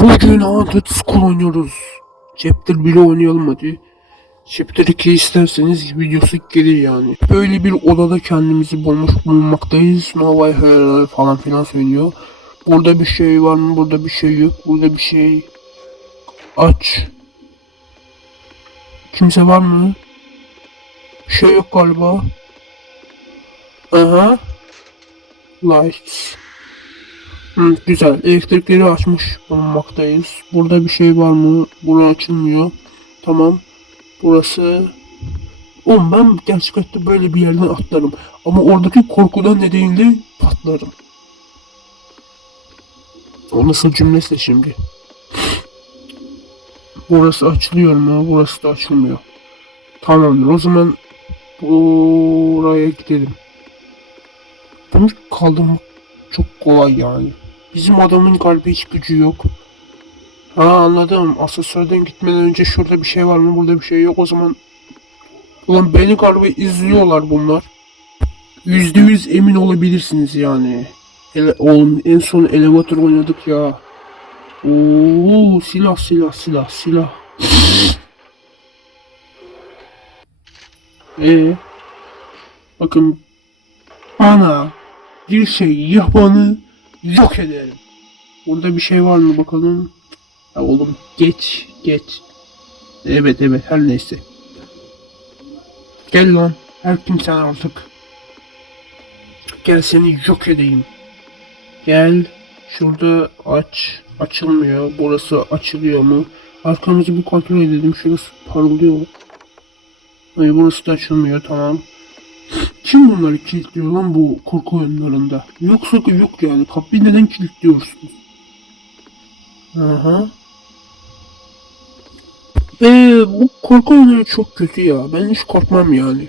Bugün Haunted School oynuyoruz. Chapter 1'i oynayalım hadi. Chapter 2 isterseniz videosu gelir yani. Böyle bir odada kendimizi bulmuş bulunmaktayız. No way her falan filan söylüyor. Burada bir şey var mı? Burada bir şey yok. Burada bir şey aç. Kimse var mı? Bir şey yok galiba. Aha. Lights. Hı, güzel. Elektrikleri açmış bulunmaktayız. Burada bir şey var mı? Bura açılmıyor. Tamam. Burası... Oğlum ben gerçek hayatta böyle bir yerden atlarım. Ama oradaki korkudan nedeniyle patlarım. O nasıl cümlesi şimdi? Burası açılıyor mu? Burası da açılmıyor. Tamamdır. O zaman buraya gidelim. Bunu kaldırmak çok kolay yani. Bizim adamın galiba hiç gücü yok. Ha anladım. Asansörden gitmeden önce şurada bir şey var mı? Burada bir şey yok. O zaman Ulan beni galiba izliyorlar bunlar. Yüzde yüz emin olabilirsiniz yani. Ele, oğlum en son elevator oynadık ya. Oo silah silah silah silah. Ee, bakın bana bir şey yapanı yok ederim. Burada bir şey var mı bakalım. Ya oğlum geç geç. Evet evet her neyse. Gel lan her kimsen artık. Gel seni yok edeyim. Gel şurada aç. Açılmıyor. Burası açılıyor mu? Arkamızı bir kontrol edelim. Şurası parlıyor. Hayır burası da açılmıyor tamam. Kim bunları kilitliyor lan bu korku oyunlarında? Yoksa yok yani. Kapıyı neden kilitliyorsunuz? Aha. Ve bu korku oyunları çok kötü ya. Ben hiç korkmam yani.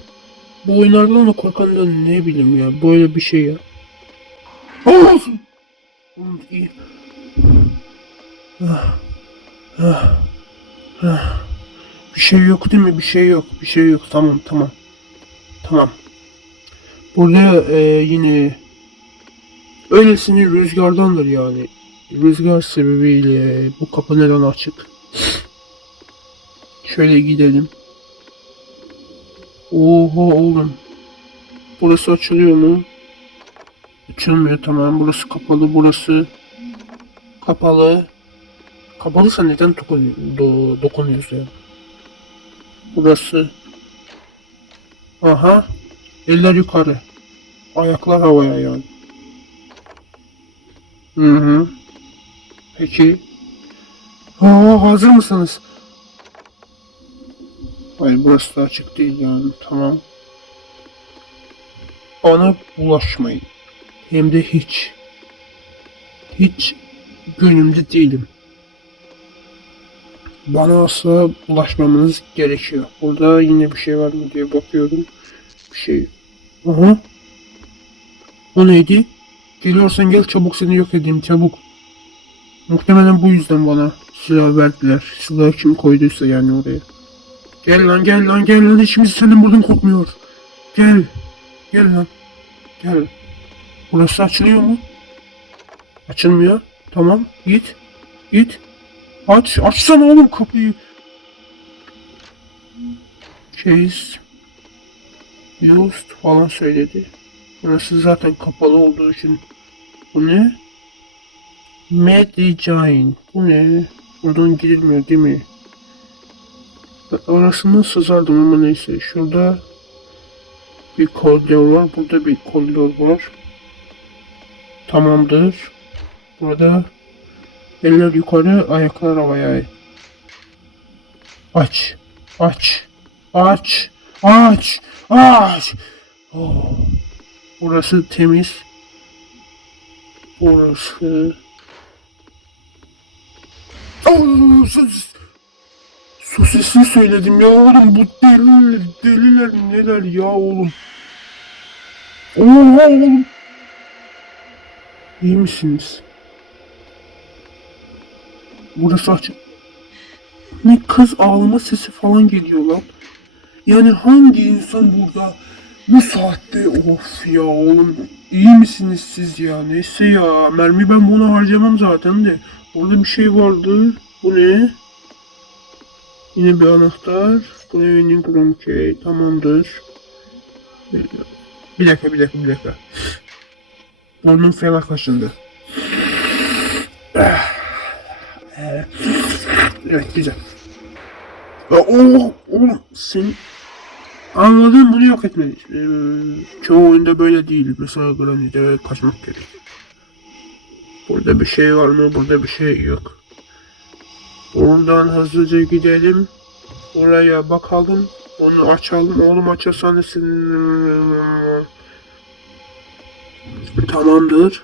Bu oyunlardan da korkan da ne bileyim ya. Böyle bir şey ya. Olsun. Oğlum iyi. Ah. Ah. Ah. Bir şey yok değil mi? Bir şey yok. Bir şey yok. Tamam tamam. Tamam. Burada e, yine öylesine rüzgardandır yani. Rüzgar sebebiyle bu kapı neden açık? Şöyle gidelim. Oha oğlum. Burası açılıyor mu? Açılmıyor tamam. Burası kapalı. Burası kapalı. Kapalıysa neden dokun do dokunuyoruz ya? Burası. Aha. Eller yukarı. Ayaklar havaya yani. Hı hı. Peki. Aa, hazır mısınız? Hayır burası da açık değil yani. Tamam. Bana bulaşmayın. Hem de hiç. Hiç gönlümde değilim. Bana asla bulaşmamanız gerekiyor. Burada yine bir şey var mı diye bakıyorum. Bir şey. Aha. O neydi? Geliyorsan gel çabuk seni yok edeyim çabuk. Muhtemelen bu yüzden bana silah verdiler. Silahı kim koyduysa yani oraya. Gel lan gel lan gel lan hiçbirisi senden buradan korkmuyor. Gel. Gel lan. Gel. Burası açılıyor mu? Açılmıyor. Tamam. Git. Git. Aç. Açsana oğlum kapıyı. Case. Used falan söyledi. Burası zaten kapalı olduğu için. Bu ne? Medicine. Bu ne? Buradan girilmiyor değil mi? Arasını sızardım ama neyse. Şurada bir koridor var. Burada bir koridor var. Tamamdır. Burada eller yukarı, ayaklar havaya. Aç. Aç. Aç. Aç. Aç. Oh. Burası temiz. Burası... Sus. Sosisli söyledim ya oğlum bu deliler, deliler neler ya oğlum. Oha oğlum. İyi misiniz? Burası açık. Ne kız ağlama sesi falan geliyor lan. Yani hangi insan burada bu saatte of ya oğlum iyi misiniz siz ya neyse ya mermi ben bunu harcamam zaten de Orada bir şey vardı. Bu ne? Yine bir anahtar. Bu ne benim kurum ki? Tamamdır. Bir dakika, bir dakika, bir dakika. Burnum fena kaşındı. Evet, güzel. Ya, Oo, oğlum sen anladın bunu yok etmeli. Ee, çoğu oyunda böyle değil. Mesela Granny'de kaçmak gerek. Burada bir şey var mı? Burada bir şey yok. Oradan hızlıca gidelim. Oraya bakalım. Onu açalım. Oğlum açarsan Tamamdır.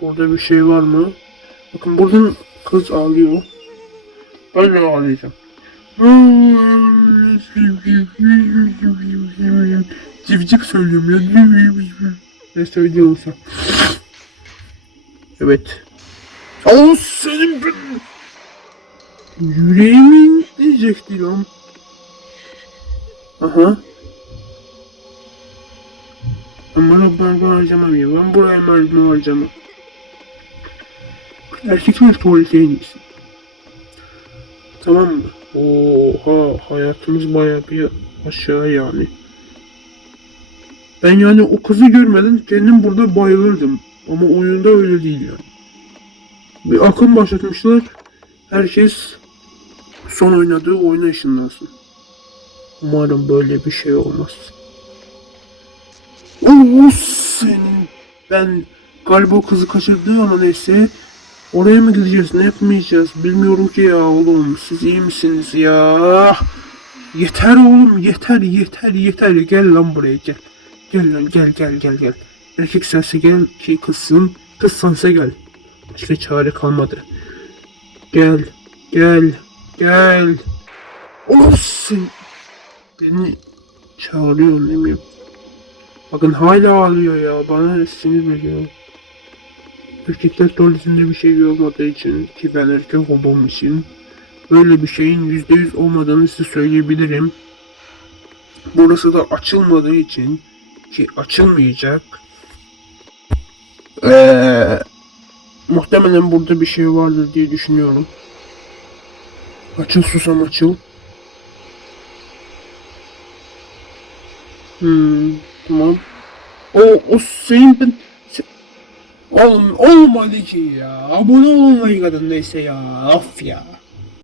Burada bir şey var mı? Bakın buradan kız ağlıyor. Ben de ağlayacağım. Civciv söylüyorum ya. Ne söylüyorsa. Evet. O senin ben... Yüreğimin diyecekti lan. Aha. Ben bana ben harcamam ya. Ben buraya merdiven harcamam. Erkekler tuvalete en iyisi. Tamam mı? Oha hayatımız baya bir aşağı yani. Ben yani o kızı görmeden kendim burada bayılırdım. Ama oyunda öyle değil yani. Bir akım başlatmışlar. Herkes son oynadığı oyuna ışınlansın. Umarım böyle bir şey olmaz. Oo senin. Ben galiba o kızı kaçırdı ama neyse. Oraya mı gideceğiz? Ne yapmayacağız? Bilmiyorum ki ya oğlum. Siz iyi misiniz ya? Yeter oğlum yeter yeter yeter. Gel lan buraya gel. Gel lan gel gel gel gel. Erkek sense gel ki kızsın. Kız sense gel. Başka çare kalmadı. Gel. Gel. Gel. Oğlum sen. Beni çağırıyor değil mi? Bakın hala ağlıyor ya. Bana sinir veriyor. Erkekler tuvaletinde bir şey olmadığı için ki ben erkek olduğum için böyle bir şeyin yüzde yüz olmadığını size söyleyebilirim. Burası da açılmadığı için ki açılmayacak. Ee, muhtemelen burada bir şey vardır diye düşünüyorum. Açıl susam açıl. Hmm, tamam. O, o senin ben... Oğlum olmadı ki ya. Abone olmayı kadın neyse ya. Of ya.